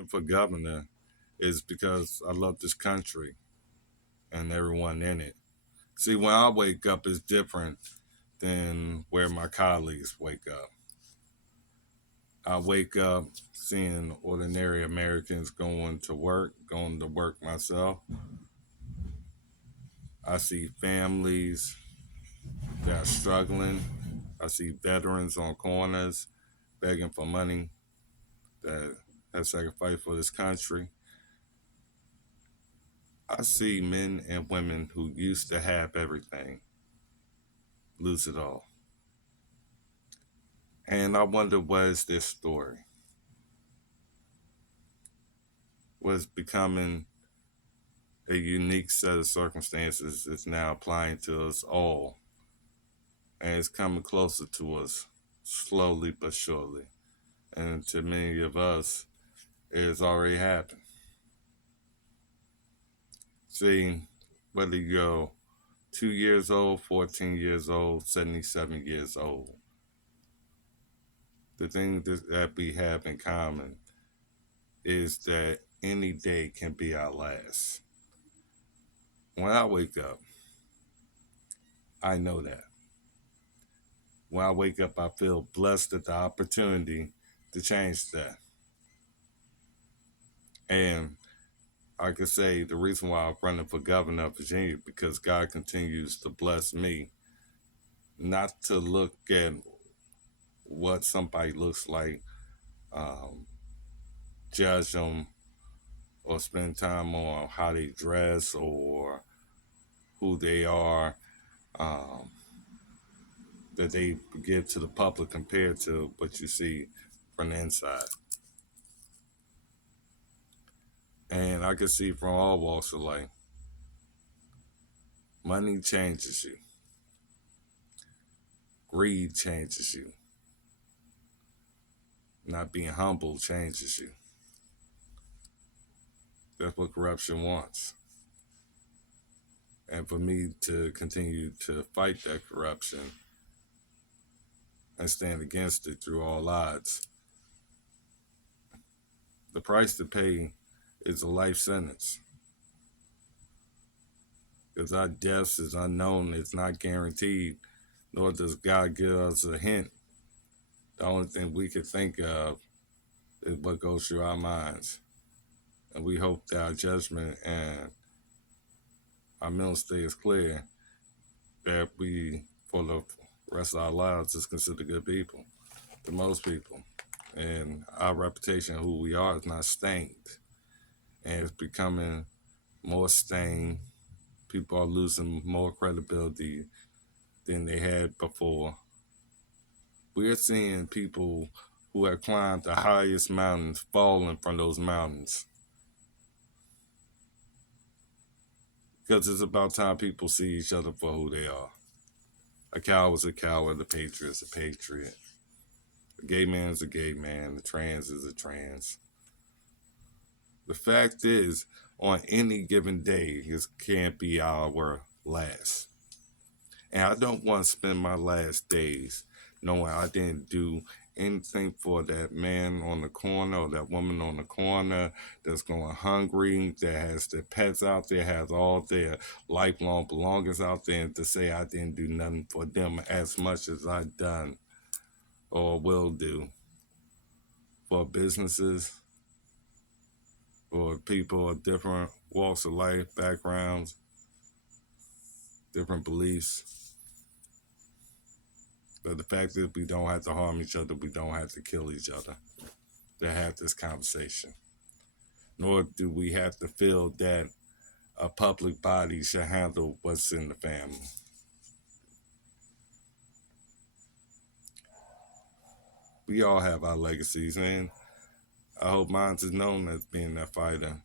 running for governor is because I love this country and everyone in it. See, when I wake up, it's different than where my colleagues wake up. I wake up seeing ordinary Americans going to work myself. I see families that are struggling. I see veterans on corners begging for money that have sacrificed for this country. I see men and women who used to have everything lose it all. And I wonder, what is this story? Was becoming a unique set of circumstances is now applying to us all. And it's coming closer to us slowly but surely. And to many of us, it has already happened. See, whether you go 2 years old, 14 years old, 77 years old, the thing that we have in common is that any day can be our last. When I wake up, I know that. When I wake up, I feel blessed at the opportunity to change that. And I could say the reason why I'm running for governor of Virginia because God continues to bless me, not to look at what somebody looks like, um, judge them, or spend time on how they dress or who they are, um, that they give to the public compared to what you see from the inside. And I can see from all walks of life, money changes you, greed changes you, not being humble changes you. That's what corruption wants. And for me to continue to fight that corruption and stand against it through all odds, the price to pay is a life sentence. Because our deaths is unknown, it's not guaranteed, nor does God give us a hint. The only thing we can think of is what goes through our minds. And we hope that our judgment and our mental state is clear, that we, for the rest of our lives, is considered good people to most people. And our reputation, who we are, is not stained. And it's becoming more stained. People are losing more credibility than they had before. We're seeing people who have climbed the highest mountains falling from those mountains. Because it's about time people see each other for who they are. A coward's a coward, a patriot's a patriot. A gay man's a gay man, a trans is a trans. The fact is, on any given day, it can't be our last. And I don't want to spend my last days knowing I didn't do anything for that man on the corner or that woman on the corner that's going hungry, that has their pets out there, has all their lifelong belongings out there, and to say I didn't do nothing for them as much as I've done or will do for businesses, for people of different walks of life, backgrounds, different beliefs. But the fact is, we don't have to harm each other. We don't have to kill each other to have this conversation. Nor do we have to feel that a public body should handle what's in the family. We all have our legacies, and I hope mine is known as being that fighter.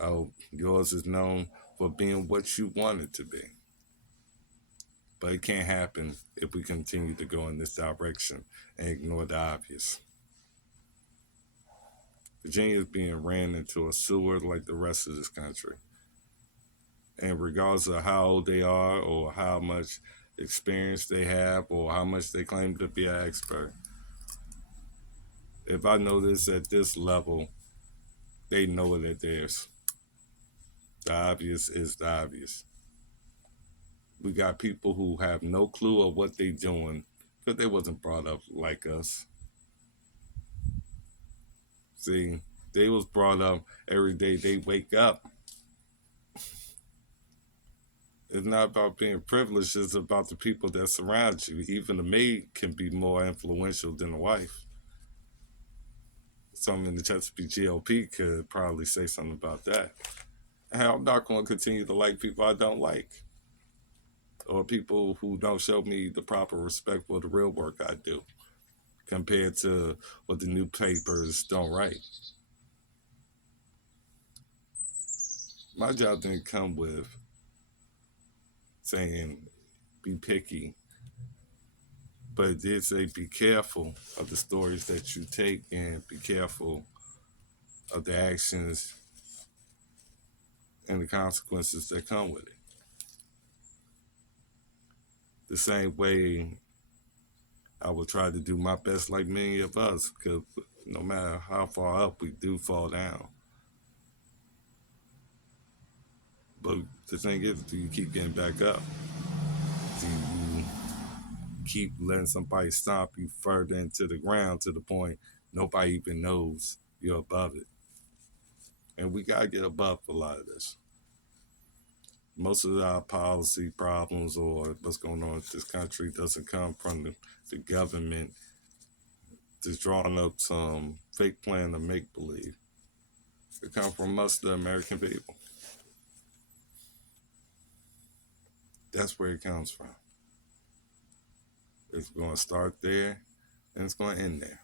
I hope yours is known for being what you want it to be. But it can't happen if we continue to go in this direction and ignore the obvious. Virginia is being ran into a sewer like the rest of this country. And regardless of how old they are or how much experience they have or how much they claim to be an expert, If I know this at this level, they know it at theirs. The obvious is the obvious. We got people who have no clue of what they doing because they wasn't brought up like us. See, they was brought up every day they wake up. It's not about being privileged, it's about the people that surround you. Even the maid can be more influential than the wife. Someone in the Chesapeake GOP could probably say something about that. And I'm not going to continue to like people I don't like, or people who don't show me the proper respect for the real work I do, compared to what the newspapers don't write. My job didn't come with saying be picky, but it did say be careful of the stories that you take and be careful of the actions and the consequences that come with it. The same way I will try to do my best like many of us, because no matter how far up we do fall down. But the thing is, do you keep getting back up? Do you keep letting somebody stomp you further into the ground to the point nobody even knows you're above it? And we got to get above a lot of this. Most of our policy problems or what's going on in this country doesn't come from the government just drawing up some fake plan to make believe. It comes from us, the American people. That's where it comes from. It's going to start there and it's going to end there.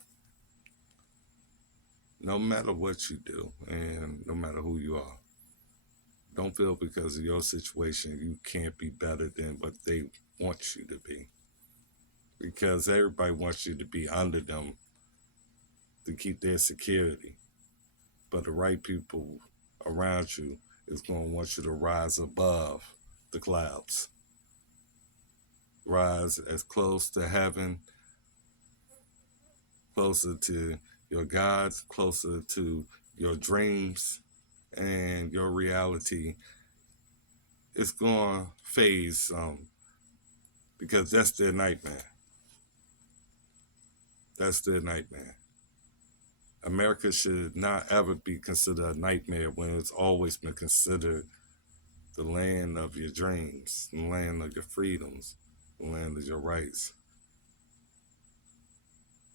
No matter what you do and no matter who you are, don't feel because of your situation you can't be better than what they want you to be. Because everybody wants you to be under them to keep their security. But the right people around you is going to want you to rise above the clouds. Rise as close to heaven, closer to your gods, closer to your dreams and your reality. It's going to phase because that's their nightmare. That's their nightmare. America should not ever be considered a nightmare when it's always been considered the land of your dreams, the land of your freedoms, the land of your rights,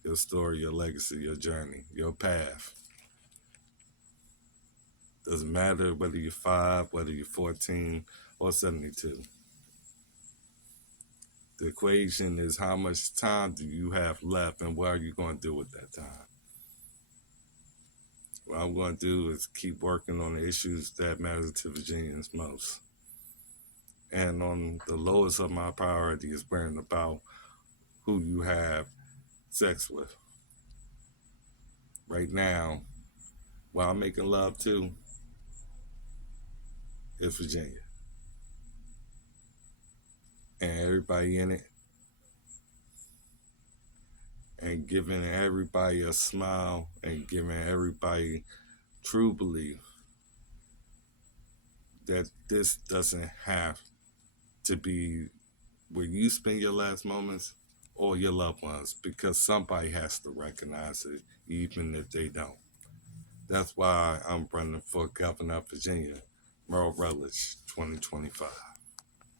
your story, your legacy, your journey, your path. Doesn't matter whether you're 5, whether you're 14, or 72. The equation is how much time do you have left and what are you going to do with that time? What I'm going to do is keep working on the issues that matter to Virginians most. And on the lowest of my priority is worrying about who you have sex with. Right now, while I'm making love to, is Virginia. And everybody in it. And giving everybody a smile and giving everybody true belief that this doesn't have to be where you spend your last moments or your loved ones, because somebody has to recognize it, even if they don't. That's why I'm running for governor of Virginia, Merle Rutledge, 2025.